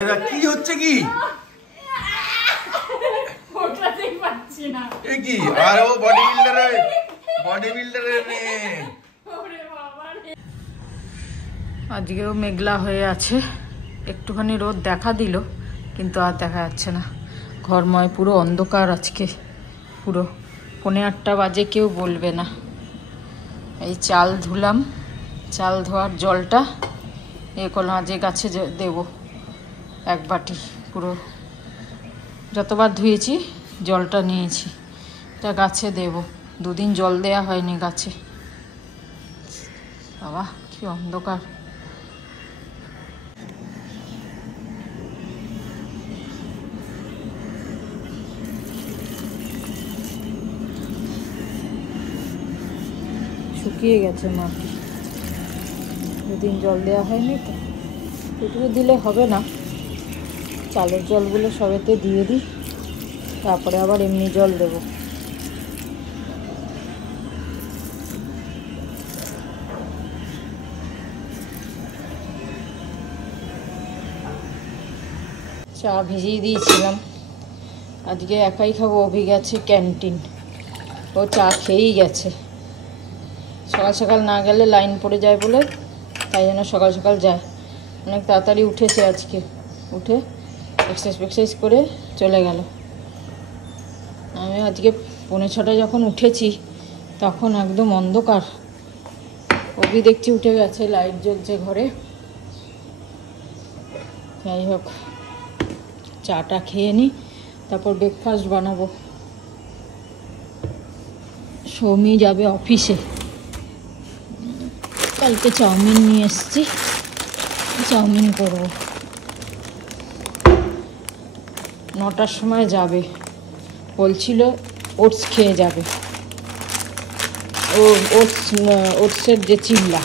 কি হচ্ছে কি কি আর ও বডি বিল্ডারের মেয়ে। আজকেও মেঘলা হয়ে আছে, একটুখানি রোদ দেখা দিল কিন্তু আর দেখা যাচ্ছে না। ঘরময় পুরো অন্ধকার আজকে, পুরো 8:45 বাজে, কেউ বলবে না। এই চাল ধুলাম, চাল ধোয়ার জলটা মাঝে গাছে দেব, 1 বাটি পুরো। যতবার ধুয়েছি জলটা নিয়েছি, এটা গাছে দেব। 2 দিন জল দেয়া হয়নি গাছে। বাবা কি অন্ধকার। শুকিয়ে গেছে মাটি, 2 দিন জল দেওয়া হয়নি তো। এটুকু দিলে হবে না, চালের জলগুলো সবেতে দিয়ে দিই, তারপরে আবার এমনি জল দেব। চা ভিজিয়ে দিয়েছিলাম, আজকে একাই খাবো। অভি গেছে ক্যান্টিন, ও চা খেয়েই গেছে। সকাল সকাল না গেলে লাইন পড়ে যায় বলে, তাই জন্য সকাল সকাল যায়। অনেক তাড়াতাড়ি উঠেছে আজকে, উঠে এক্সারসাইজ করে চলে গেল। আমি আজকে 5:45 যখন উঠেছি তখন একদম অন্ধকার। অভি দেখছি উঠে গেছে, লাইট জ্বলছে ঘরে। যাই হোক, চাটা খেয়ে নিই, তারপর ব্রেকফাস্ট বানাবো। সৌমি যাবে অফিসে, কালকে চাউমিন নিয়ে এসেছি, চাউমিন করব। 9টার সময় যাবে বলছিল, ওটস খেয়ে যাবে। ও ওটসের যে চিল্লা,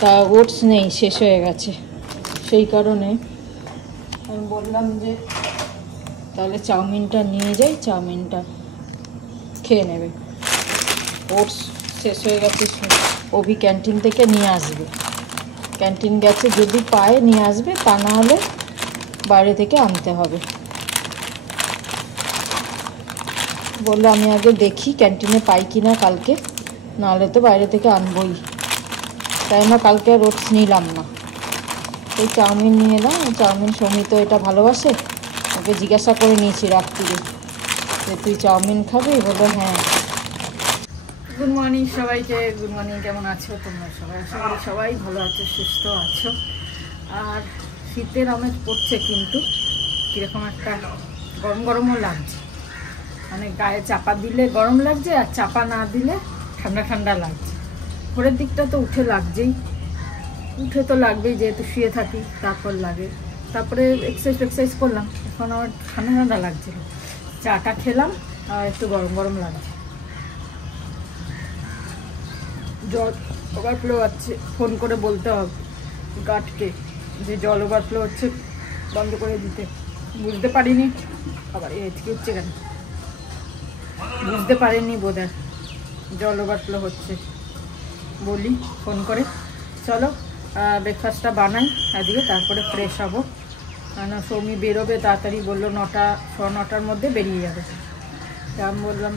তা ওটস নেই, শেষ হয়ে গেছে। সেই কারণে আমি বললাম যে তাহলে চাউমিনটা নিয়ে যাই, চাউমিনটা খেয়ে নেবে। ওটস শেষ হয়ে গেছে, অভি ক্যান্টিন থেকে নিয়ে আসবে। ক্যান্টিন গেছে, যদি পায় নিয়ে আসবে, তা না হলে বাইরে থেকে আনতে হবে। বললো আমি আগে দেখি ক্যান্টিনে পাই কি না কালকে, নাহলে তো বাইরে থেকে আনবই। তাই আমরা কালকে আর ওটস নিলাম না, এই চাউমিন নিয়ে এলাম। চাউমিন সৌমি তো এটা ভালোবাসে, ওকে জিজ্ঞাসা করে নিয়েছি রাত্রিরে যে তুই চাউমিন খাবি, বললো হ্যাঁ। গুড মর্নিং সবাইকে, গুড মর্নিং। কেমন আছো তোমরা সবাই? আশা করি সবাই ভালো আছো, সুস্থ আছো। আর শীতের আমেজ পড়ছে, কিন্তু কীরকম একটা গরম গরমও লাগছে। মানে গায়ে চাপা দিলে গরম লাগছে, আর চাপা না দিলে ঠান্ডা ঠান্ডা লাগছে। ভোরের দিকটা তো উঠে লাগছেই, উঠে তো লাগবেই, যেহেতু শুয়ে থাকি, তারপর লাগে। তারপরে এক্সারসাইজ করলাম, এখন আমার ঠান্ডা ঠান্ডা লাগছিল। চাটা খেলাম আর একটু গরম গরম লাগছে। জল ওভারফ্লো হচ্ছে, ফোন করে বলতে হবে গার্ডকে যে জল ওভারফ্লো হচ্ছে, বন্ধ করে দিতে। বুঝতে পারিনি, আবার এদিকে হচ্ছে কেন, বুঝতে পারিনি বোধহয় জল ওভারফ্লো হচ্ছে। বলি ফোন করে, চলো ব্রেকফাস্টটা বানাই আজকে, তারপরে ফ্রেশ হবো। কেন সৌমি বেরোবে তাড়াতাড়ি, বললো 9টার মধ্যে বেরিয়ে যাবে। তা আমি বললাম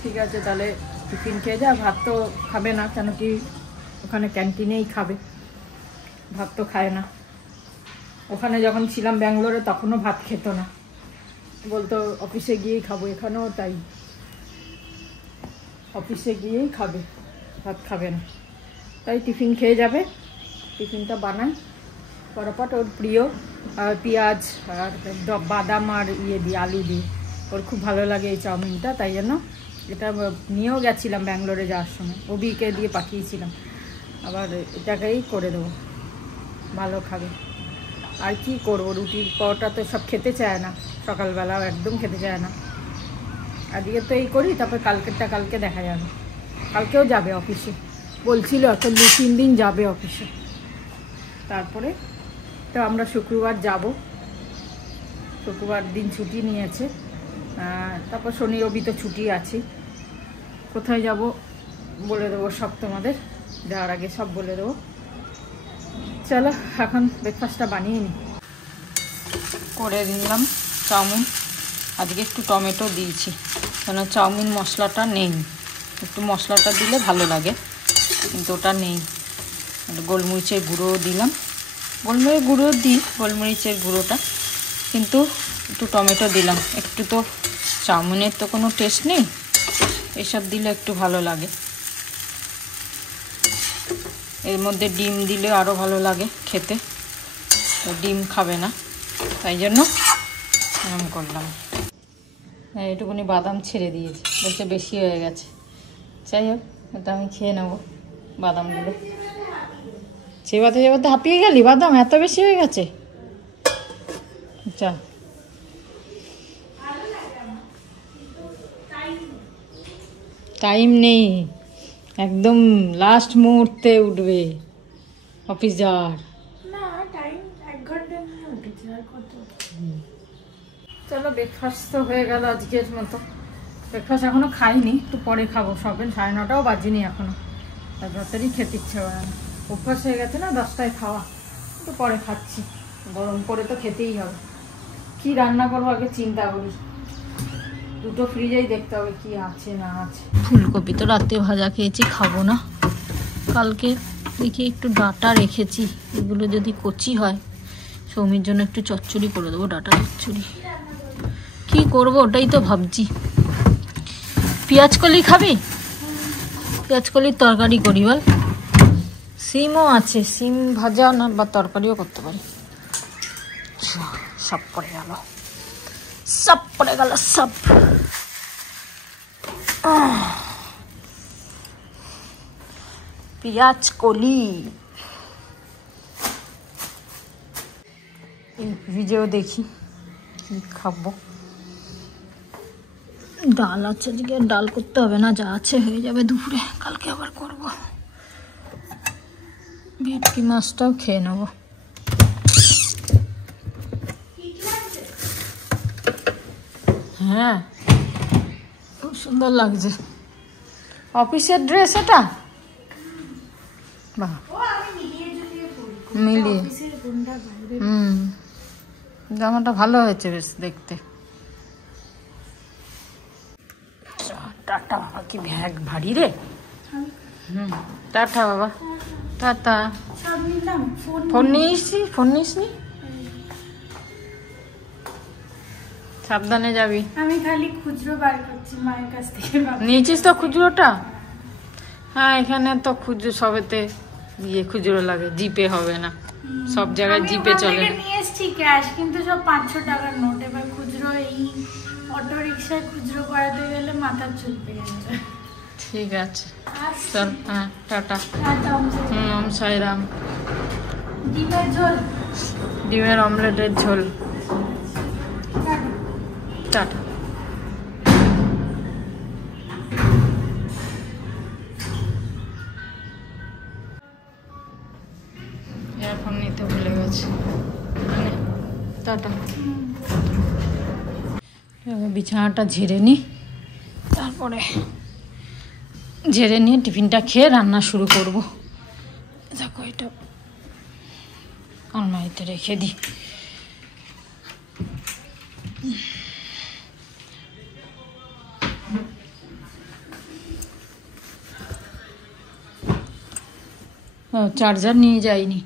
ঠিক আছে, তাহলে টিফিন খেয়ে যা। ভাত তো খাবে না, কেন কি ওখানে ক্যান্টিনেই খাবে, ভাত তো খায় না। ওখানে যখন ছিলাম ব্যাঙ্গালোরে তখনও ভাত খেত না, বলতো অফিসে গিয়েই খাবো। এখানেও তাই, অফিসে গিয়েই খাবে, ভাত খাবে না। তাই টিফিন খেয়ে যাবে, টিফিনটা বানাই পরপট। ওর প্রিয় পেঁয়াজ আর বাদাম আর দিয়ে আলু দিয়ে, ওর খুব ভালো লাগে এই চাউমিনটা। তাই জন্য এটা নিয়েও গেছিলাম ব্যাঙ্গালোরে যাওয়ার সময়, অভিকে দিয়ে পাঠিয়েছিলাম। আবার এটাকেই করে দেবো, ভালো খাবে। আর কি করব, রুটির পরোটা তো সব খেতে চায় না, সকালবেলাও একদম খেতে চায় না। আজকে তো এই করি, তারপর কালকেরটা কালকে দেখা যাবে। কালকেও যাবে অফিসে, বলছিল এখন 2-3 দিন যাবে অফিসে। তারপরে তো আমরা শুক্রবার যাব, শুক্রবার দিন ছুটি নিয়েছে। তারপর শনি রবি তো ছুটি আছে। কোথায় যাব বলে দেবো সব, তোমাদের যাওয়ার আগে সব বলে দেবো। চলো এখন ব্রেকফাস্টটা বানিয়ে নিই। করে দিলাম চাউমিন। আজকে একটু টমেটো দিয়েছি, কেন চাউমিন মশলাটা নেই, একটু মশলাটা দিলে ভালো লাগে, কিন্তু ওটা নেই। গোলমরিচের গুঁড়ো দিলাম, গোলমরিচের গুঁড়ো দিই, গোলমরিচের গুঁড়োটা, কিন্তু একটু টমেটো দিলাম। একটু তো চাউমিনের তো কোনো টেস্ট নেই, এসব দিলে একটু ভালো লাগে। এর মধ্যে ডিম দিলে আরও ভালো লাগে খেতে, তো ডিম খাবে না, তাই জন্য এরকম করলাম। এটুকুনি বাদাম ছেড়ে দিয়েছি, বলছে বেশি হয়ে গেছে। যাই হোক, এটা আমি খেয়ে নেবো বাদামগুলো। চেবাতে চেবাতে হাঁপিয়ে গেলি, বাদাম এত বেশি হয়ে গেছে। যা, টাইম নেই, একদম লাস্ট মুহূর্তে উঠবে অফিস যাওয়ার। চলো, ব্রেকফাস্ট তো হয়ে গেল আজকের মতো। ব্রেকফাস্ট এখনো খাইনি, একটু পরে খাবো, সবে 9:30টাও বাজিনি এখনো, তাড়াতাড়ি খেতে ইচ্ছে করে না। অভ্যাস হয়ে গেছে না 10টায় খাওয়া, একটু পরে খাচ্ছি, গরম করে তো খেতেই হবে। কি রান্না করবো আগে চিন্তা করি, দুটো ফ্রিজেই দেখতে হবে কি আছে না আছে। ফুলকপি তো রাতে ভাজা খেয়েছি, খাবো না। কালকে দেখি একটু ডাঁটা রেখেছি, এগুলো যদি কচি হয় সৌমির জন্য একটু চচ্চড়ি করে দেবো, ডাঁটা চচ্চড়ি। কি করব ওটাই তো ভাবছি। পেঁয়াজ কলি খাবি? পেঁয়াজ কলির তরকারি করি বল। সিমও আছে, সিম ভাজা না বা তরকারিও করতে পারি। সব পড়ে গেল, সব পড়ে গেল, সব। পেঁয়াজ কলি এই ভিডিও দেখি কি খাবো। ডাল আছে, আজকে ডাল করতে হবে না, যা আছে হয়ে যাবে দুপুরে, কালকে আবার করবো। ভেটকি মাছটাও খেয়ে নেবো। হ্যাঁ, খুব সুন্দর লাগছে অফিসের ড্রেস এটা। বাহ, মিলিয়ে জামাটা ভালো হয়েছে বেশ দেখতে। টাটা বাবা, কি ব্যাগ ভারী রে। টাটা বাবা, টাটা। ফোন নিস নি, সাবধানে যাবি। আমি খালি খুচরো বার করছি মায়ের কাছ থেকে। নিয়েছিস তো খুচরোটা? হ্যাঁ, এখানে তো খুচরো সবেতে খুচরো লাগে, জিপে হবে না, সব জায়গায় জিপে চলে। নিয়ে এসছি ক্যাশ, কিন্তু সব 500 টাকার নোট। এবার খুচরো এই অটো রিক্সায় খুচরো করাতে গেলে মাথার চুল পেয়ে যাবে। ঠিক আছে, চল। হ্যাঁ, টাটা। ওম সাই রাম। ডিমের ঝোল, ডিমের অমলেটের ঝোল। টাটা। ইয়ারফোন নিতে ভুলে গেছে। টাটা। বিছানাটা ঝেড়ে নি, তারপরে ঝেড়ে নিয়ে টিফিনটা খেয়ে রান্না শুরু করব। দেখো, এটা আলমারিতে রেখে দিই। চার্জার নিয়ে যাইনি,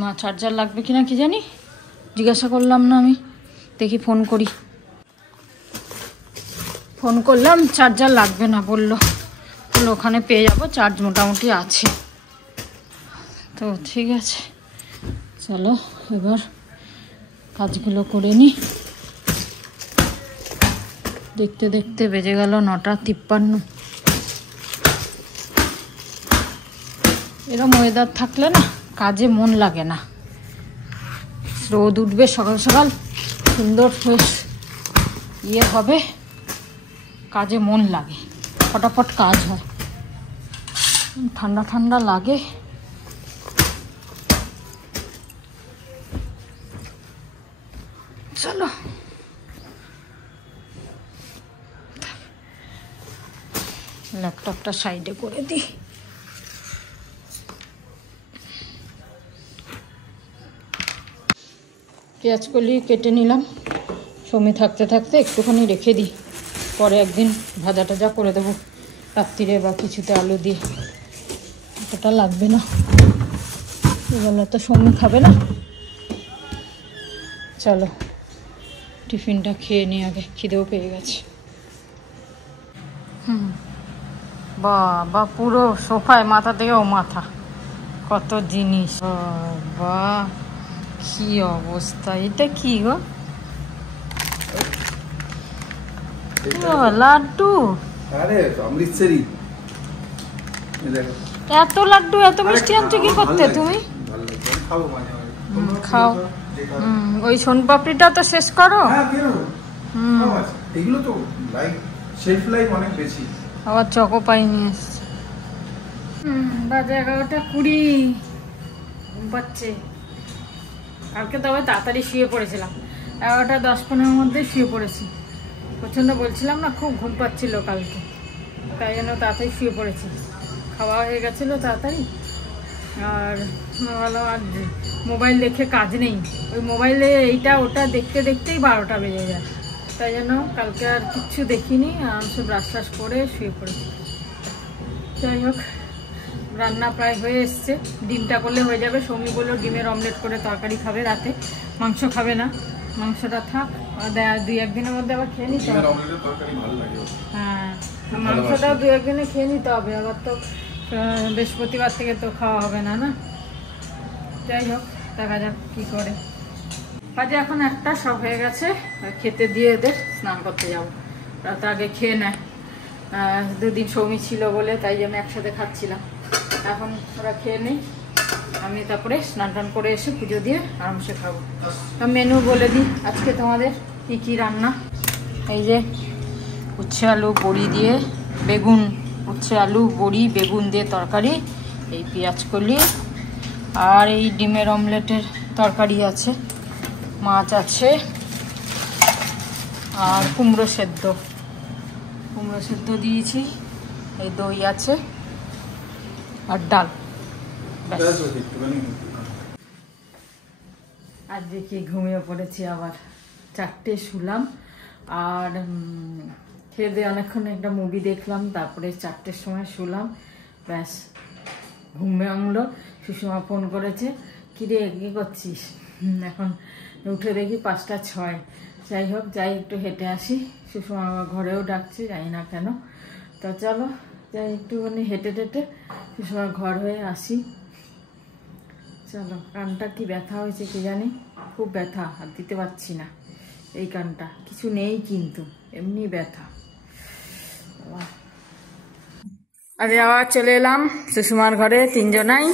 মা চার্জার লাগবে কিনা কি জানি, জিজ্ঞাসা করলাম না আমি। দেখি ফোন করি, ফোন করলাম, চার্জার লাগবে না বললো, ওখানে পেয়ে যাবো, চার্জ মোটামুটি আছে। তো ঠিক আছে, চলো এবার কাজগুলো করে নি। দেখতে দেখতে বেজে গেল 9:53। এরকম ওয়েদার থাকলে না কাজে মন লাগে না। রোদ উঠবে সকাল সকাল, সুন্দর ফ্রেশ হবে, কাজে মন লাগে, ফটাফট কাজ হয়। ঠান্ডা ঠান্ডা লাগে। চলো, ল্যাপটপটা সাইডে করে দিই। পেঁয়াজ কলি কেটে নিলাম, সময় থাকতে থাকতে একটুখানি রেখে দিই, পরে একদিন ভাজা টাজা করে দেবো রাত্রিরে বা কিছুতে আলু দিয়ে, অতটা লাগবে না, এবেলা তো সময় খাবে না। চলো টিফিনটা খেয়ে নিই আগে, খিদেও পেয়ে গেছে। বাবা পুরো সোফায় মাথা থেকেও মাথা, কত জিনিস, বাবা কি অবস্থা। এটা কি গো? লাড্ডু? আরে অমৃতসরি। এত লাড্ডু এত মিষ্টি আনছো কি করতে তুমি? খাও। ওই সোনপাপড়িটা তো শেষ করো। এগুলো তো লাইফ শেলফ লাইফ অনেক বেশি। আবার চকো পাই নিয়ে এসছে। বাজে 11:20 বাচ্চে। কালকে তবে তাড়াতাড়ি শুয়ে পড়েছিলাম, 11:10-15 মধ্যে শুয়ে পড়েছি। প্রচণ্ড বলছিলাম না, খুব ঘুম পাচ্ছিল কালকে, তাই জন্য তাড়াতাড়ি শুয়ে পড়েছি। খাওয়া হয়ে গেছিলো তাড়াতাড়ি, আর ভালো আর মোবাইল দেখে কাজ নেই, ওই মোবাইলে এইটা ওটা দেখতে দেখতেই 12টা বেজে যায়, তাই জন্য কালকে আর কিচ্ছু দেখিনি, আরামসে ব্রাশ ট্রাশ করে শুয়ে পড়েছি। যাই হোক, রান্না প্রায় হয়ে এসছে, ডিমটা করলে হয়ে যাবে। সৌমি বললো ডিমের অমলেট করে তরকারি খাবে রাতে, মাংস খাবে না, মাংসটা থাক, 2-1 দিনের মধ্যে আবার খেয়ে নিতে হবে। হ্যাঁ, মাংসটাও 2-1 দিনে খেয়ে নিতে হবে, আবার তো বৃহস্পতিবার থেকে তো খাওয়া হবে না। না যাই হোক, দেখা যাক কি করে। কাজে এখন 1টা সব হয়ে গেছে, খেতে দিয়ে এদের স্নান করতে যাবো। রাত আগে খেয়ে নেয়, 2 দিন সৌমি ছিল বলে, তাই জন্য একসাথে খাচ্ছিলাম। এখন ওরা খেয়ে নেই, আমি তারপরে স্নান টান করে এসে পুজো দিয়ে আরামসে খাবো। মেনু বলে দিই আজকে তোমাদের কি কি রান্না। এই যে উচ্ছে আলু বড়ি দিয়ে বেগুন, উচ্ছে আলু বড়ি বেগুন দিয়ে তরকারি, এই পেঁয়াজ কলি, আর এই ডিমের অমলেটের তরকারি আছে, মাছ আছে, আর কুমড়ো সেদ্ধ দিয়েছি, এই দই আছে, আর ডাল। আজ দেখি ঘুমিয়ে পড়েছি, আবার 4টে শুলাম, আর খেয়ে দিয়ে অনেকক্ষণ একটা মুভি দেখলাম, তারপরে 4টের সময় শুলাম, ব্যাস ঘুম ভাঙলো। সুষমা ফোন করেছে, কিরে কি করছিস? এখন উঠে দেখি 5টা 6। যাই হোক, যাই একটু হেঁটে আসি, সুষমা ঘরেও ডাকছে, জানি না কেন। তো চলো যাই একটুখানি হেঁটে সুষমার ঘর হয়ে আসি। চলো, কানটা কি ব্যথা হয়েছে কি জানি, খুব ব্যথা, আর দিতে পারছি না এই কানটা, কিছু নেই কিন্তু এমনি ব্যথা। আরে আবার চলে এলাম সুষমার ঘরে, 3 জনাই।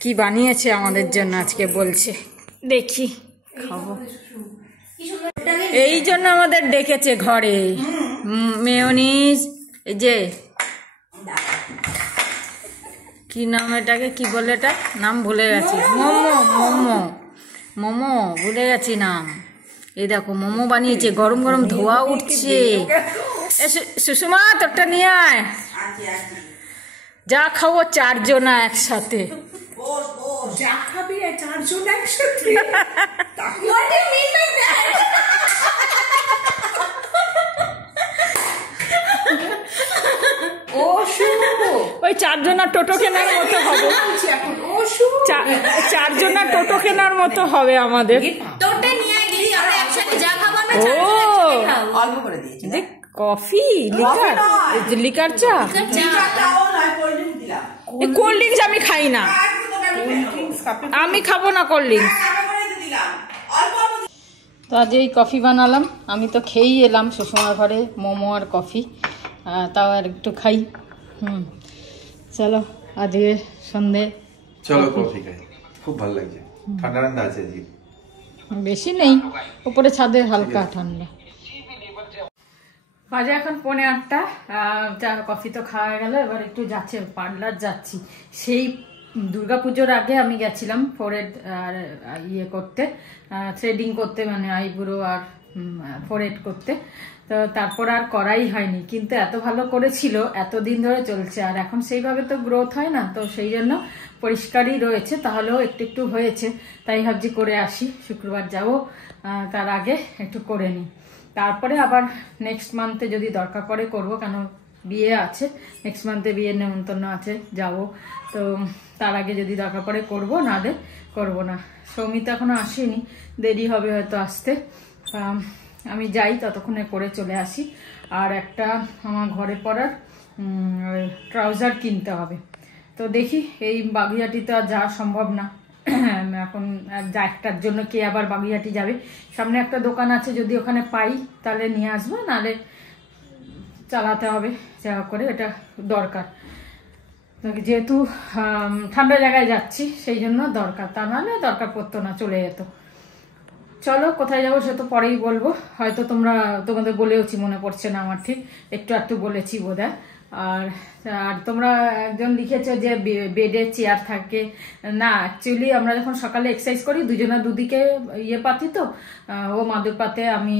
কি বানিয়েছে আমাদের জন্য আজকে বলছে, দেখি খাবো, এই জন্য আমাদের ডেকেছে ঘরে। মেয়োনিজ, এই যে কি নাম এটাকে, কি বলে, এটা নাম ভুলে গেছি, মোমো ভুলে গেছি নাম। এই দেখো মোমো বানিয়েছে, গরম গরম ধোয়া উঠছে। সুষমা তোরটা নিয়ে আয়, যা খাবো 4 জনা একসাথে। যা খাবি 4 জন একসাথে? ওই 4 জনা টোটো কেনার মতো হবে, 4 জনা টোটো কেনার মতো হবে আমাদের। দেখ কফি, লিকার চা, কোল্ড ড্রিঙ্কস আমি খাই না, আমি খাবো না কোল্ড ড্রিঙ্কস। তো আজ এই কফি বানালাম, আমি তো খেয়েই এলাম সুষমার ঘরে, মোমো আর কফি, তাও আর একটু খাই। চলো আজকে সন্ধে, চলো কফি খাই, খুব ভালো লাগছে, ঠান্ডা ঠান্ডা আছে আজকে, বেশি নেই, উপরে ছাদে হালকা ঠান্ডা। বাজে এখন 7:45, কফি তো খাওয়া গেল, এবার একটু যাচ্ছে পার্লার যাচ্ছি। সেই দুর্গাপুজোর আগে আমি গেছিলাম ফোরহেড আর ইয়ে করতে, থ্রেডিং করতে, মানে আইব্রো আর ফোরহেড করতে। তো তারপর আর করাই হয়নি, কিন্তু এত ভালো করেছিল, এতদিন ধরে চলছে। আর এখন সেইভাবে তো গ্রোথ হয় না, তো সেই জন্য পরিষ্কারই রয়েছে, তাহলেও একটু একটু হয়েছে। তাই ভাবছি করে আসি, শুক্রবার যাবো, তার আগে একটু করে নিই। তারপরে আবার নেক্সট মান্থে যদি দরকার পড়ে করবো, কেন বিয়ে আছে, নেক্সট মান্থে বিয়ের নেমন্তন্ন আছে, যাব। তো তার আগে যদি দরকার পড়ে করবো, নাহলে করবো না। সৌমিতা এখনো আসেনি, দেরি হবে হয়তো আসতে। আমি যাই, ততক্ষণে করে চলে আসি। আর একটা আমার ঘরে পরার ট্রাউজার কিনতে হবে। তো দেখি, এই বাগুইহাটিতে আর যাওয়া সম্ভব না এখন। যা একটার জন্য কে আবার বাগুইহাটি যাবে? সামনে একটা দোকান আছে, যদি ওখানে পাই তাহলে নিয়ে আসবো, নাহলে চালাতে হবে যা করে, এটা দরকার। যেহেতু ঠান্ডা জায়গায় যাচ্ছি, সেই জন্য দরকার, তা নাহলে দরকার পড়তো না, চলে যেত। চলো, কোথায় যাবো সে তো পরেই বলবো। হয়তো তোমাদের বলেওছি, মনে পড়ছে না আমার ঠিক, একটু বলেছি বোধহয়। আর তোমরা একজন লিখেছো যে বেডে চেয়ার থাকে না। অ্যাকচুয়ালি আমরা যখন সকালে এক্সারসাইজ করি, দুজনা দুদিকে ইয়ে পাতি, তো ও মাদুর পাতে, আমি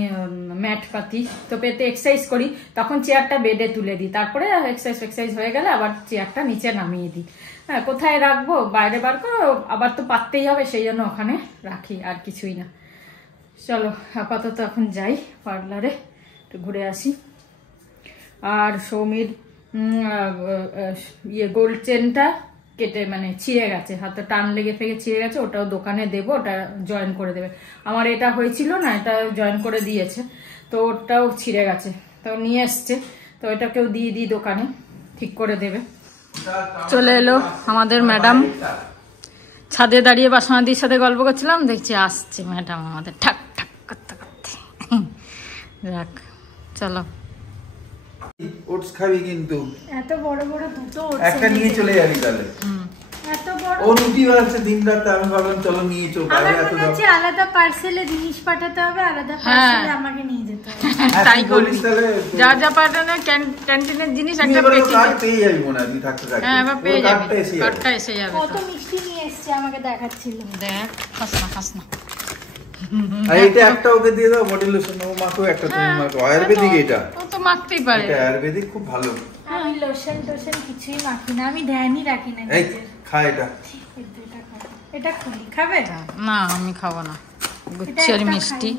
ম্যাট পাতি, তো পেতে এক্সারসাইজ করি, তখন চেয়ারটা বেডে তুলে দিই। তারপরে এক্সারসাইজ হয়ে গেলে আবার চেয়ারটা নিচে নামিয়ে দিই। হ্যাঁ, কোথায় রাখবো? বাইরে বার করো, আবার তো পাততেই হবে, সেই জন্য ওখানে রাখি, আর কিছুই না। চলো, আপাতত এখন যাই পার্লারে, একটু ঘুরে আসি। আর সৌমির গোল্ড চেনটা কেটে ছিঁড়ে গেছে, হাতে টান লেগে ফেগে ছিঁড়ে গেছে, ওটাও দোকানে দেবো, ওটা জয়েন করে দেবে। আমার এটা হয়েছিল না, এটা জয়েন করে দিয়েছে, তো ওটাও ছিঁড়ে গেছে, তো নিয়ে এসছে, তো এটাকেও দিয়ে দিই, দোকানে ঠিক করে দেবে। চলে এলো আমাদের ম্যাডাম। ছাদে দাঁড়িয়ে বাসনাদির সাথে গল্প করছিলাম, দেখছি আসছে ম্যাডাম আমাদের ঠাক ঠাক করতে করতে। যাক, চলো। ওটস খাবি কিন্তু এত বড় বড় দুটো একটা নিয়ে চলে যাবি তাহলে। এত বড় ও রুটি বানাচ্ছে দিনরাত, আমি ভাবলাম চলো নিয়ে চো। আমার মনে হচ্ছে আলাদা পার্সেলে জিনিস পাঠাতে হবে, আলাদা পার্সেলে আমাকে নিয়ে যেতে হবে। তাই করিস, যা যা পাঠানো ক্যান্টিনের জিনিস একটা পেটি পেয়ে যাবি মনে হয়, তুই থাকতে থাকতে। হ্যাঁ, এবার পেয়ে যাবি, কার্ডটা এসে যাবে। কত মিষ্টি নিয়ে এসেছে আমাকে দেখাচ্ছিল। দেখ, খাস না। আর এটা একটা ওকে দিয়ে দাও, বডি লোশন, ও মাখো একটা, তুমি মাখো। আয়ুর্বেদিক এটা, ও তো মাখতেই পারে, এটা আয়ুর্বেদিক, খুব ভালো। আমি লোশন টোশন কিছুই মাখি না, আমি ধ্যানই রাখি না। এই খা এটা, এটা খুলি, খাবে? না, আমি খাবো না। গুচ্ছের মিষ্টি,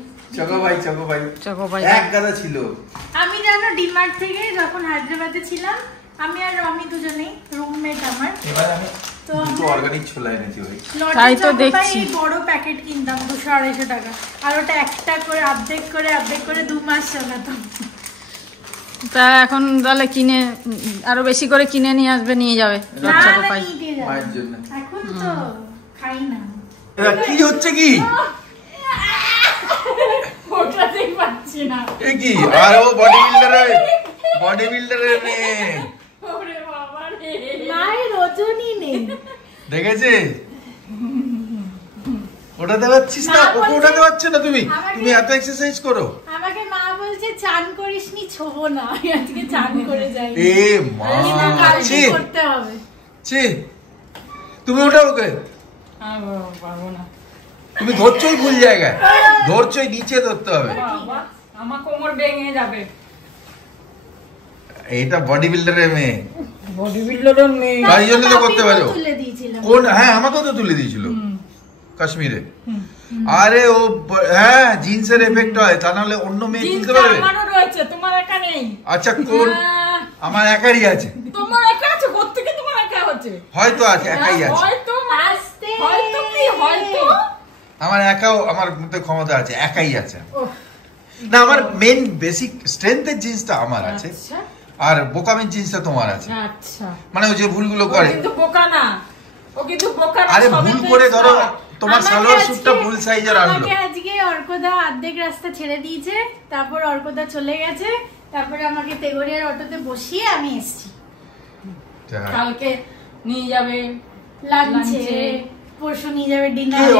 চকোবাই এক গাদা ছিল। আমি জানো ডিমার্ট থেকে যখন হায়দ্রাবাদে ছিলাম, আমি আর রমি দুজনেই রুমমেট আমার, এবার আমি তো দুটো অর্গানিক ছোলা এনেছি ভাই। তাই তো দেখছি, বড় প্যাকেট কিনতাম 200-250 টাকা, আর ওটা একটা করে আপডেট করে 2 মাস চালাতাম। তা এখন তাহলে কিনে আরো বেশি করে কিনে নিয়ে আসবে, নিয়ে যাবে মায়ের জন্য। এখন তো খাই না। এবার কি হচ্ছে কি? ওটাতেই পাচ্ছি না। এ কি? আর ও বডি বিল্ডারের মেয়ে। ওরে বাবা রে, মায়ের ওজনই নেই। দেখেছে? ওটাতে পাচ্ছিস না, ওকে ওটাতে পারছো না তুমি। তুমি এত এক্সারসাইজ করো। আমাকে মা বলছে চান করিসনি, ছোবো না, আজকে চান করে যাই। এ মা, কালকে করতে হবে। ছি, তুমি ওটা ওকে পারবো না। তুমি ধরছই ভুল জায়গায়, ধরছই নিচে ধরতে হবে। আমার কোমর ভেঙে যাবে। এইটা বডি বিল্ডারের মেয়ে, বডি বিল্ডারের মেয়ে, তাই জন্য তো করতে পারো। তুলে দিয়েছিলাম কোন? হ্যাঁ, আমাকেও তো তুলে দিয়েছিল কাশ্মীরে। আরে ও হ্যাঁ, জিন্সের এফেক্ট হয়, তা নাহলে অন্য মেয়ে তুলতে পারবে। আমারও রয়েছে, তোমার একা নেই। আচ্ছা, কোন? আমার একারই আছে। তোমার একা আছে? কোত্থেকে তোমার একা হচ্ছে? হয়তো আছে, একাই আছে। হয়তো আমার একাও, আমার মধ্যে ক্ষমতা আছে, একাই আছে। না, আমার মেন বেসিক স্ট্রেংথের জিনিসটা আমার আছে, আর বোকামের জিনিসটা তোমার আছে। আচ্ছা, মানে ও যে ভুলগুলো করে, কিন্তু বোকা না, ও কিন্তু বোকা না। আরে ভুল করে ধরো, তোমার সালোয়ার স্যুটটা ফুল সাইজের আনলো। আমাকে আজকে অর্কদা অর্ধেক রাস্তা ছেড়ে দিয়েছে, তারপর অর্কদা চলে গেছে, তারপরে আমাকে তেগরিয়ার অটোতে বসিয়ে আমি এসেছি। কালকে নিয়ে যাবে লাঞ্চে, পরশু নিয়ে যাবে ডিনারে।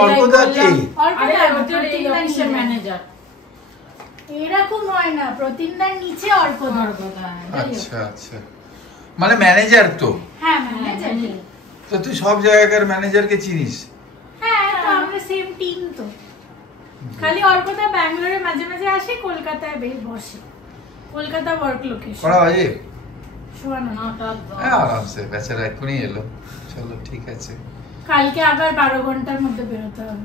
ম্যানেজার এরকম হয় না, প্রতিমদার নিচে অর্কদা। আচ্ছা আচ্ছা, মানে ম্যানেজার তো? হ্যাঁ, ম্যানেজার। তো তুই সব জায়গাকার ম্যানেজারকে চিনিস? হ্যাঁ, তো আমরা সেম টিম তো। খালি অর্কদা ব্যাঙ্গালোরে মাঝে মাঝে আসে, কলকাতায় বসে। Kolkata work location. করা বাজে? হ্যাঁ, আরামসে বেচারা এক্ষুনি এলো। চলো ঠিক আছে, কালকে আবার 12 ঘন্টার মধ্যে বেরোতে হবে।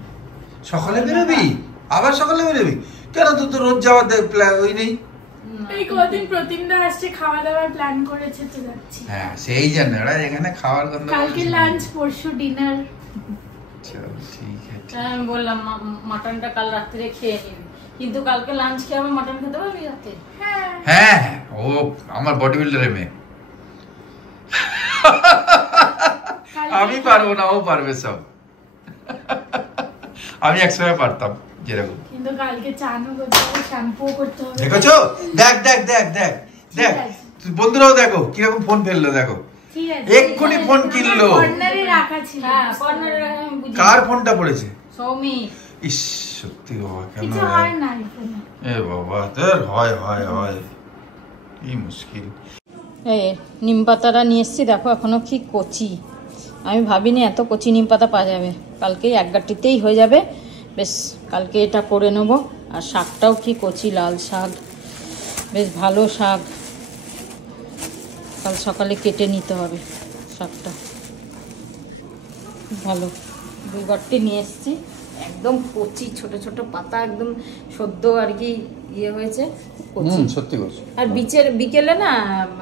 সকালে বেরোবি? আবার সকালে বেরোবি কেন? তো রোজ যাওয়ার ওই নেই। এই কদিন প্রতিমদা আসছে, খাওয়া দাওয়ার প্ল্যান করেছে, তো যাচ্ছি। হ্যাঁ সেই জন্য ওরা এখানে খাওয়ার গন্ধ। কালকে লাঞ্চ, পরশু ডিনার। চলো ঠিক আছে। আমি বললাম মাটনটা কাল রাত্রে খেয়ে নিবি, কিন্তু কালকে লাঞ্চ খেয়ে আবার মাটন খেতে পারবি রাতে? হ্যাঁ হ্যাঁ, ও আমার বডি বিল্ডারের মেয়ে। আমি পারবো না, ও পারবে সব। আমি একসময় পারতাম যেরকম। কিন্তু কালকে চানও করতে হবে, শ্যাম্পু করতে হবে। দেখেছো? দেখ দেখ দেখ দেখ দেখ, বন্ধুরাও দেখো কিরকম ফোন ফেললো, দেখো ঠিক আছে, এক্ষুনি ফোন কিনলো। কর্নারে রাখা ছিল। হ্যাঁ, কর্নারে রাখা আমি বুঝি। কার ফোনটা পড়েছে? সৌমি। ইস সত্যি বাবা, কেন কিছু হয় না আইফোনে। এ বাবা, তোর হয় হয় হয়, কি মুশকিল। এই নিম পাতাটা নিয়ে এসছি, দেখো এখনো কি কচি। আমি ভাবিনি এত কচি নিম পাতা পাওয়া যাবে। কালকে এক গাঁটিতেই হয়ে যাবে। বেশ, কালকে এটা করে নেব। আর শাকটাও কি কচি, লাল শাক, বেশ ভালো শাক। কাল সকালে কেটে নিতে হবে শাকটা, ভালো। 2 গাঁটি নিয়ে এসছি, একদম কচি, ছোট ছোট পাতা, একদম সদ্য আর কি ইয়ে হয়েছে, কচি। সত্যি বলছি। আর বিকেলে না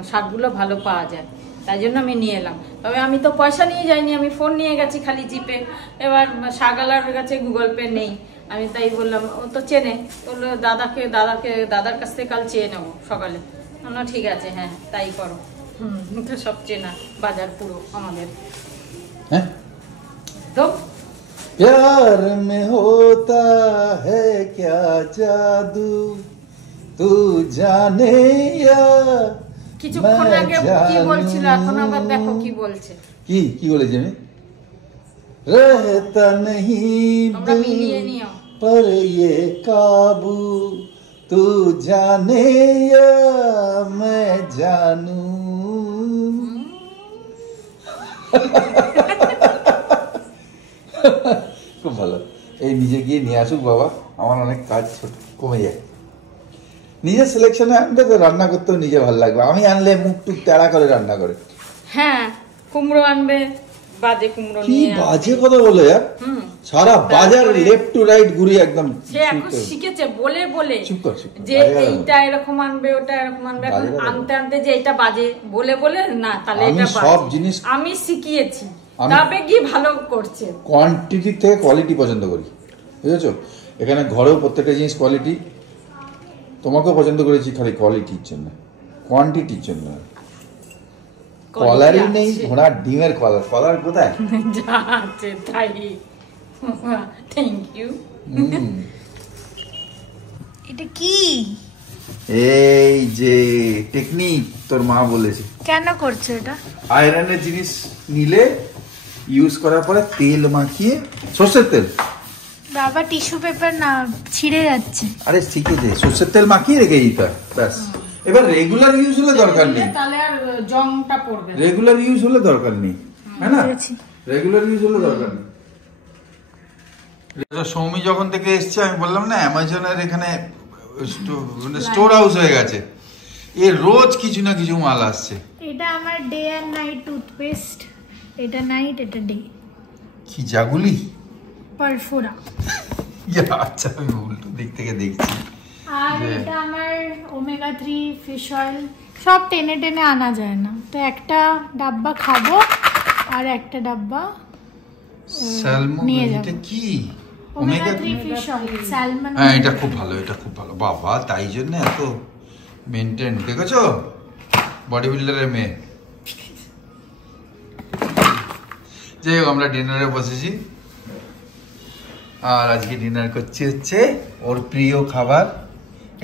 শাকগুলো ভালো পাওয়া যায়, তাই জন্য আমি নিয়ে এলাম। তবে আমি তো পয়সা নিয়ে যাইনি, আমি ফোন নিয়ে গেছি খালি জিপে। এবার শাকওয়ালার কাছে গুগল পে নেই, আমি তাই বললাম, ও তো চেনে, বললো দাদার কাছ থেকে কাল চেয়ে নেবো সকালে। আমরা ঠিক আছে, হ্যাঁ তাই করো। তো সব চেনা বাজার পুরো আমাদের। হ্যাঁ, তো प्यार में होता है क्या जादू, तू जाने या কিছুক্ষণ আগে কি বলছিল, এখন আবার দেখো কি বলছে। কি বলেছে? আমি रहता नहीं তোমরা মিলিয়ে নিও। पर ये काबू, तू जाने या मैं जानू। খুব ভালো। এই নিজে গিয়ে নিয়ে আসুক বাবা, আমার অনেক কাজ কমে যায়। নিজের সিলেকশনে আনলে তো রান্না করতেও নিজে ভালো লাগবে। আমি আনলে মুখ টুক তেড়া করে রান্না করে। হ্যাঁ, কুমড়ো আনবে, বাজে কুমড়ো কি নিয়ে বাজে কথা বলে यार, সারা বাজার লেফট টু রাইট ঘুরে একদম। সে এখন শিখেছে বলে বলে, চুপ কর যে এইটা এরকম আনবে, ওটা এরকম আনবে। এখন আনতে আনতে যে এটা বাজে বলে বলে, না তাহলে এটা সব বাজে। জিনিস আমি শিখিয়েছি, তবে কি ভালো করছে। কোয়ান্টিটি থেকে কোয়ালিটি পছন্দ করি, বুঝেছো? এখানে ঘরেও প্রত্যেকটা জিনিস কোয়ালিটি। তোমাকেও পছন্দ করেছি খালি কোয়ালিটির জন্য, কোয়ান্টিটির জন্য। কলারই নেই, ঘোড়ার ডিমের কলার কোথায়? যা আছে তাই। Thank you. এটা কি? এই যে টেকনিক তোর মা বলেছে। কেন করছো এটা? আয়রনের জিনিস নিলে ইউজ করার পরে তেল মাখিয়ে, সর্ষের তেল। বাবা টিস্যু পেপার না, ছিঁড়ে যাচ্ছে। আরে শিখে দে, সর্ষের তেল মাখিয়ে রেখে দিতে, ব্যাস। এবার রেগুলার ইউজ হলে দরকার নেই, তাহলে আর জংটা পড়বে। রেগুলার ইউজ হলে দরকার নেই, হ্যাঁ না? রেগুলার ইউজ হলে দরকার নেই। সৌমি যখন থেকে এসছে, আমি বললাম না অ্যামাজনের এখানে স্টোর হাউস হয়ে গেছে, এর রোজ কিছু না কিছু মাল আসছে। এটা আমার ডে এন্ড নাইট টুথপেস্ট, এটা নাইট, এটা ডে। কি জাগুলি? পারফোরা। আচ্ছা, আমি উল্টো দিক থেকে দেখছি। আর এটা আমার ওমেগা 3 ফিশ অয়েল। সব টেনে টেনে আনা যায় না, তো একটা ডাব্বা খাবো আর একটা ডাব্বা স্যালমন। নিয়ে যাবো। এটা কি? Omega 3 fish oil, salmon. হ্যাঁ, এটা খুব ভালো, এটা খুব ভালো বাবা। তাই জন্য এত মেনটেন, দেখেছো? বডি বিল্ডারের মেয়ে। যাই হোক, আমরা ডিনারে বসেছি, আর আজকে ডিনার করছি হচ্ছে ওর প্রিয় খাবার।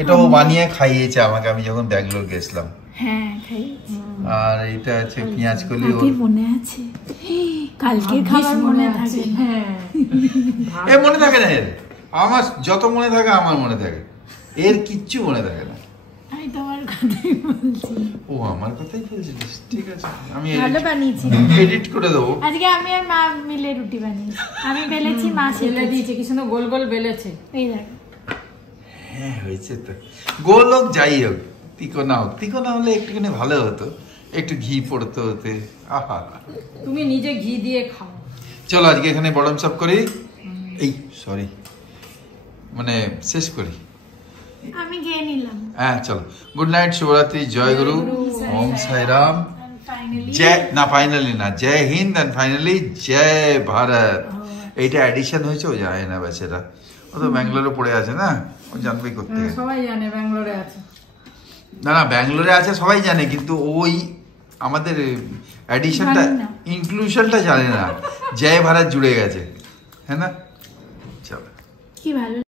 এটা ও বানিয়ে খাইয়েছে আমাকে, আমি যখন ব্যাঙ্গালোর গেছিলাম। হ্যাঁ, খাইয়েছি। আর এটা আছে পেঁয়াজ কলি। কি মনে আছে? কালকে খাবার মনে থাকে। হ্যাঁ, এ মনে থাকে না এর, আমার যত মনে থাকে আমার মনে থাকে, এর কিচ্ছু মনে থাকে না। আমি তোমার কথাই বলছি। ও আমার কথাই বলছিস? ঠিক আছে, আমি ভালো বানিয়েছি, এডিট করে দেবো। আজকে আমি আর মা মিলে রুটি বানিয়েছি। আমি বেলেছি, মা বেলে দিয়েছে, কি সুন্দর গোল গোল বেলেছে। এই দেখ। হ্যাঁ, হয়েছে তো। গোল হোক যাই হোক, তিকো না হলে একটুখানি ভালো হতো, একটু ঘি পড়তো ওতে। আহা, তুমি নিজে ঘি দিয়ে খাও। চলো আজকে এখানে বটম আপ করি, এই সরি মানে শেষ করি। আমি খেয়ে নিলাম। হ্যাঁ চলো, গুড নাইট, শুভরাত্রি, জয় গুরু, ওম সাই রাম, ফাইনালি জয় না ফাইনালি না, জয় হিন্দ এন্ড ফাইনালি জয় ভারত। এইটা এডিশন হয়েছে, ও যায় না বেচারা, ও তো ব্যাঙ্গালোরে পড়ে আছে না, ও জানবেই করতে। সবাই জানে ব্যাঙ্গালোরে আছে। না না ব্যাঙ্গালোরে আছে সবাই জানে, কিন্তু ওই আমাদের এডিশনটা জানি না। ইনক্লুশনটা জানে না, জয় ভারত জুড়ে গেছে, হ্যাঁ না? চলো কি ভালো